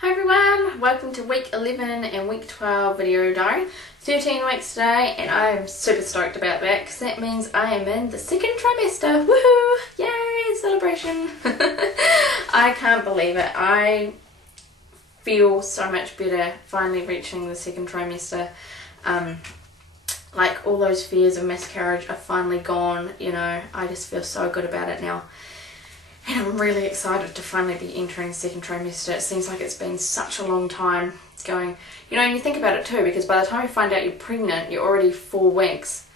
Hi everyone, welcome to week 11 and week 12 video diary. 13 weeks today and I am super stoked about that because that means I am in the second trimester. Woohoo! Yay! Celebration! I can't believe it. I feel so much better finally reaching the second trimester. Like all those fears of miscarriage are finally gone, you know. I just feel so good about it now. And I'm really excited to finally be entering the second trimester. It seems like it's been such a long time going. You know, and you think about it too, because by the time you find out you're pregnant, you're already 4 weeks.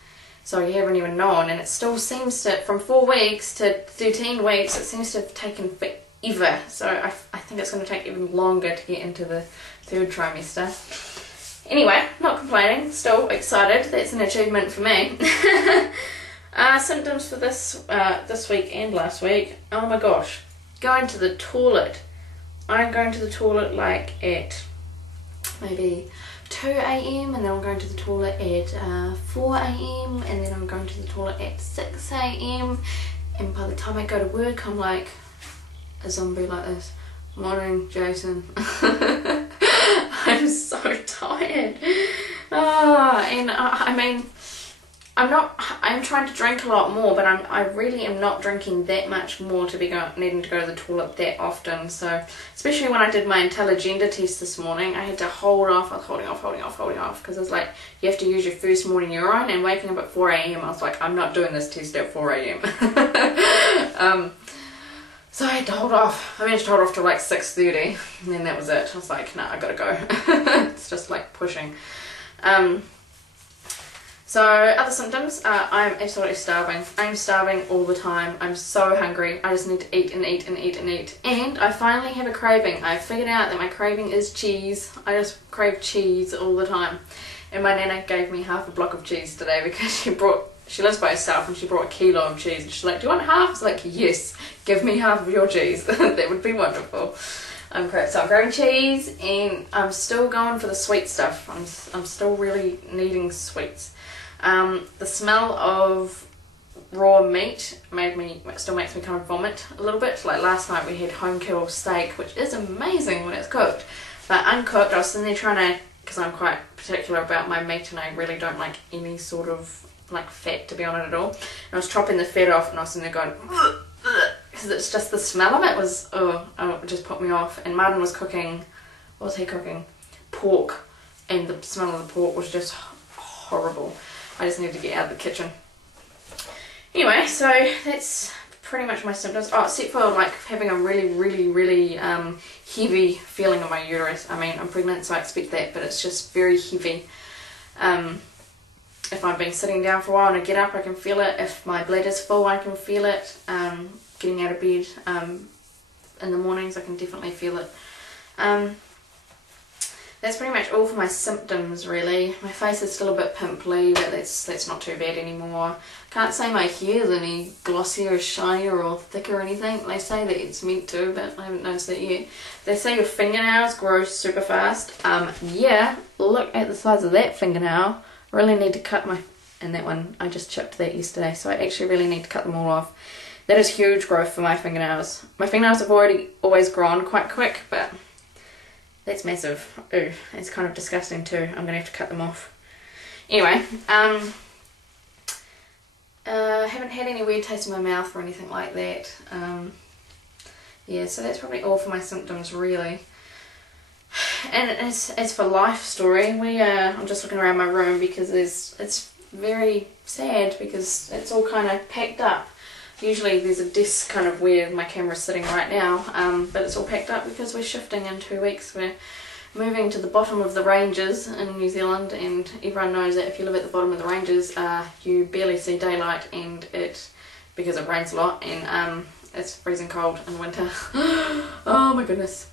So you haven't even known, and it still seems to, from 4 weeks to 13 weeks, it seems to have taken forever. So I think it's going to take even longer to get into the third trimester. Anyway, not complaining, still excited. That's an achievement for me. Symptoms for this week and last week. Oh my gosh, going to the toilet. I'm going to the toilet like at maybe 2 AM and then I'm going to the toilet at 4 AM and then I'm going to the toilet at 6 AM, and by the time I go to work I'm like a zombie like this. Morning, Jason. I'm so tired. And I mean, I'm trying to drink a lot more, but I really am not drinking that much more to be needing to go to the toilet that often. So, especially when I did my IntelliGender test this morning, I had to hold off. I was holding off, because it's like, you have to use your first morning urine, and waking up at 4 AM, I was like, I'm not doing this test at 4 AM. So I had to hold off. I managed to hold off till like 6:30, and then that was it. I was like, nah, I gotta go. It's just like pushing. So other symptoms, I'm absolutely starving. I'm starving all the time. I'm so hungry. I just need to eat and eat and eat and eat. And I finally have a craving. I figured out that my craving is cheese. I just crave cheese all the time. And my nana gave me half a block of cheese today because she lives by herself and she brought a kilo of cheese. And she's like, do you want half? I was like, yes, give me half of your cheese. That would be wonderful. So I'm grabbing cheese, and I'm still going for the sweet stuff. I'm still really needing sweets. The smell of raw meat still makes me kind of vomit a little bit. Like last night we had home killed steak, which is amazing when it's cooked, but uncooked I was sitting there trying to, because I'm quite particular about my meat and I really don't like any sort of like fat to be on it at all, and I was chopping the fat off and I was sitting there going because it's just the smell of it was it just put me off. And Martin was cooking, what was he cooking? Pork, and the smell of the pork was just horrible. I just needed to get out of the kitchen. Anyway, so that's pretty much my symptoms. Oh, except for like having a really heavy feeling in my uterus. I mean, I'm pregnant, so I expect that, but it's just very heavy. If I've been sitting down for a while and I get up, I can feel it. If my bladder's full, I can feel it. Getting out of bed in the mornings, I can definitely feel it. That's pretty much all for my symptoms, really. My face is still a bit pimply, but that's not too bad anymore. Can't say my hair's any glossier, shinier or thicker or anything. They say that it's meant to, but I haven't noticed that yet. They say your fingernails grow super fast. Yeah, look at the size of that fingernail. I really need to cut and that one, I just chipped that yesterday, so I actually really need to cut them all off. That is huge growth for my fingernails. My fingernails have always grown quite quick, but that's massive. Ooh, it's kind of disgusting too. I'm gonna have to cut them off. Anyway, haven't had any weird taste in my mouth or anything like that. Yeah, so that's probably all for my symptoms, really. And as for life story, I'm just looking around my room because it's very sad because it's all kind of packed up. Usually there's a desk kind of where my camera's sitting right now, but it's all packed up because we're shifting in 2 weeks. We're moving to the bottom of the ranges in New Zealand, and everyone knows that if you live at the bottom of the ranges, you barely see daylight, and because it rains a lot, and it's freezing cold in winter. Oh my goodness.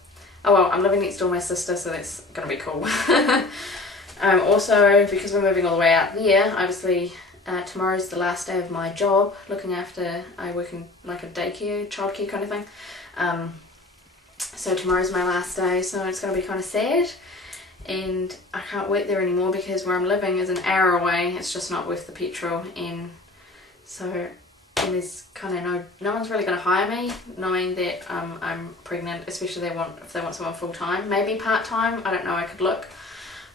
Oh well, I'm living next door to my sister, so that's gonna be cool. Also, because we're moving all the way out there, obviously tomorrow's the last day of my job. I work in like a daycare, childcare kind of thing. So tomorrow's my last day, so it's gonna be kind of sad. And I can't work there anymore because where I'm living is an hour away. It's just not worth the petrol, and so and there's kind of no one's really going to hire me knowing that I'm pregnant, especially if they want someone full-time, maybe part-time, I don't know, I could look,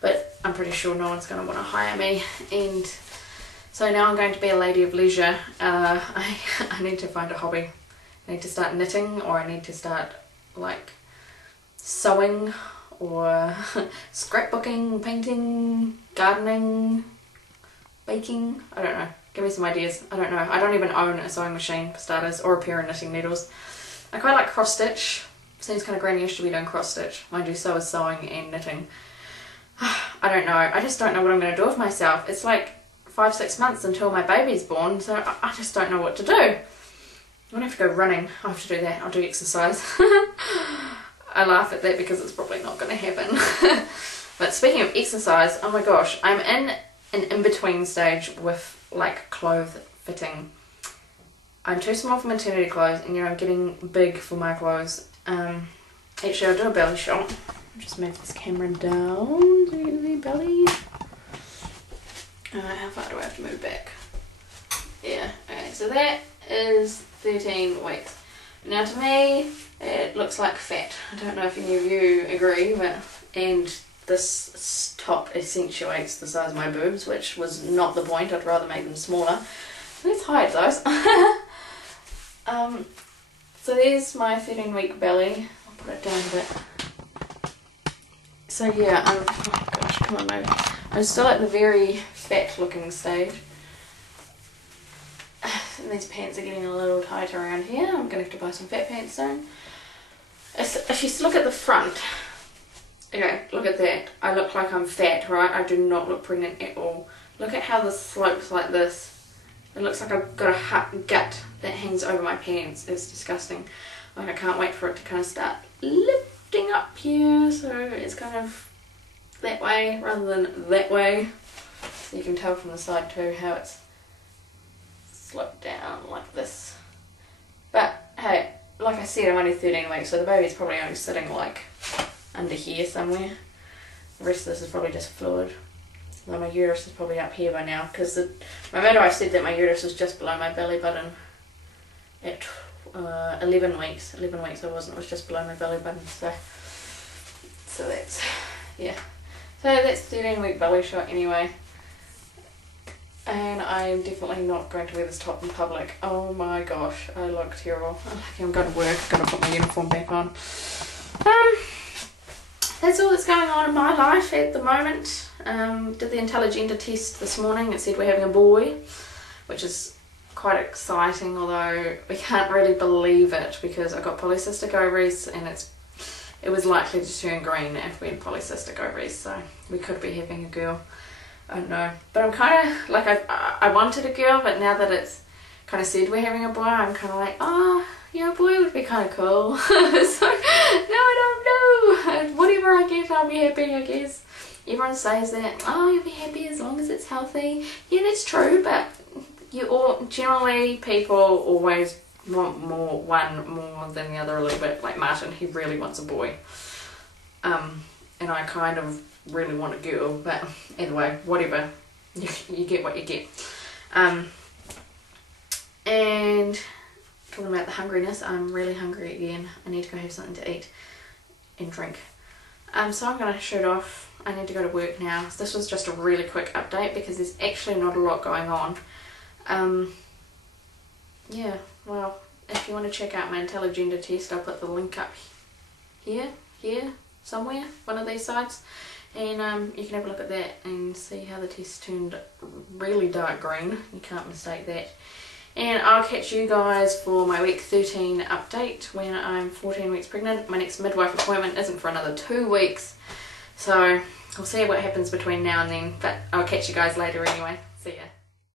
but I'm pretty sure no one's going to want to hire me. And so now I'm going to be a lady of leisure. I need to find a hobby. I need to start knitting, or I need to start like sewing, or scrapbooking, painting, gardening, baking. I don't know. Give me some ideas. I don't know. I don't even own a sewing machine for starters, or a pair of knitting needles. I quite like cross stitch. Seems kind of granny-ish to be doing cross stitch. Mind you, so is sewing and knitting. I don't know. I just don't know what I'm going to do with myself. It's like 5-6 months until my baby's born, so I just don't know what to do. I'm going to have to go running. I have to do that. I'll do exercise. I laugh at that because it's probably not going to happen. But speaking of exercise, oh my gosh, I'm in an in-between stage with like clothes fitting. I'm too small for maternity clothes, and I'm getting big for my clothes. Actually, I'll do a belly shot. I'll just move this camera down so you can see belly. How far do I have to move back? Yeah, okay, so that is 13 weeks. Now to me, it looks like fat. I don't know if any of you agree, but, and this top accentuates the size of my boobs, which was not the point. I'd rather make them smaller. Let's hide those. So there's my 13-week belly. I'll put it down a bit. So yeah, oh gosh, come on, maybe. I'm still at the very fat looking stage. And these pants are getting a little tight around here. I'm going to have to buy some fat pants soon. If you look at the front, okay, look at that. I look like I'm fat, right? I do not look pregnant at all. Look at how this slopes like this. It looks like I've got a gut that hangs over my pants. It's disgusting. Like, I can't wait for it to kind of start lifting up here. So it's kind of that way rather than that way. So you can tell from the side too how it's sloped down like this. But hey, like I said, I'm only 13 weeks, so the baby's probably only sitting like under here somewhere. The rest of this is probably just fluid. Although my uterus is probably up here by now, because my midwife said that my uterus was just below my belly button at 11 weeks. 11 weeks I wasn't, it was just below my belly button. So that's, yeah. So that's 13-week belly shot anyway. And I'm definitely not going to wear this top in public. Oh my gosh, I look terrible. I'm going to work, I've got to put my uniform back on. That's all that's going on in my life at the moment. Did the IntelliGender test this morning. It said we're having a boy, which is quite exciting, although we can't really believe it because I got polycystic ovaries, and it was likely to turn green if we had polycystic ovaries, so we could be having a girl. I don't know, but I'm kind of like, I wanted a girl, but now that it's kind of said we're having a boy, I'm kind of like, oh yeah, a boy would be kind of cool. So no, I don't know, whatever I get I'll be happy, I guess. Everyone says that, oh, you'll be happy as long as it's healthy. Yeah, that's true, but generally people always want one more than the other a little bit. Like Martin, he really wants a boy, and I kind of really want a girl, but either way, whatever, you get what you get. And talking about the hungriness, I'm really hungry again. I need to go have something to eat and drink. So I'm going to shoot off. I need to go to work now. So this was just a really quick update because there's actually not a lot going on. Yeah, well, if you want to check out my IntelliGender test, I'll put the link up here, somewhere, one of these sites. And you can have a look at that and see how the test turned really dark green. You can't mistake that. And I'll catch you guys for my week 13 update when I'm 14 weeks pregnant. My next midwife appointment isn't for another 2 weeks. So I'll see what happens between now and then. But I'll catch you guys later anyway. See ya.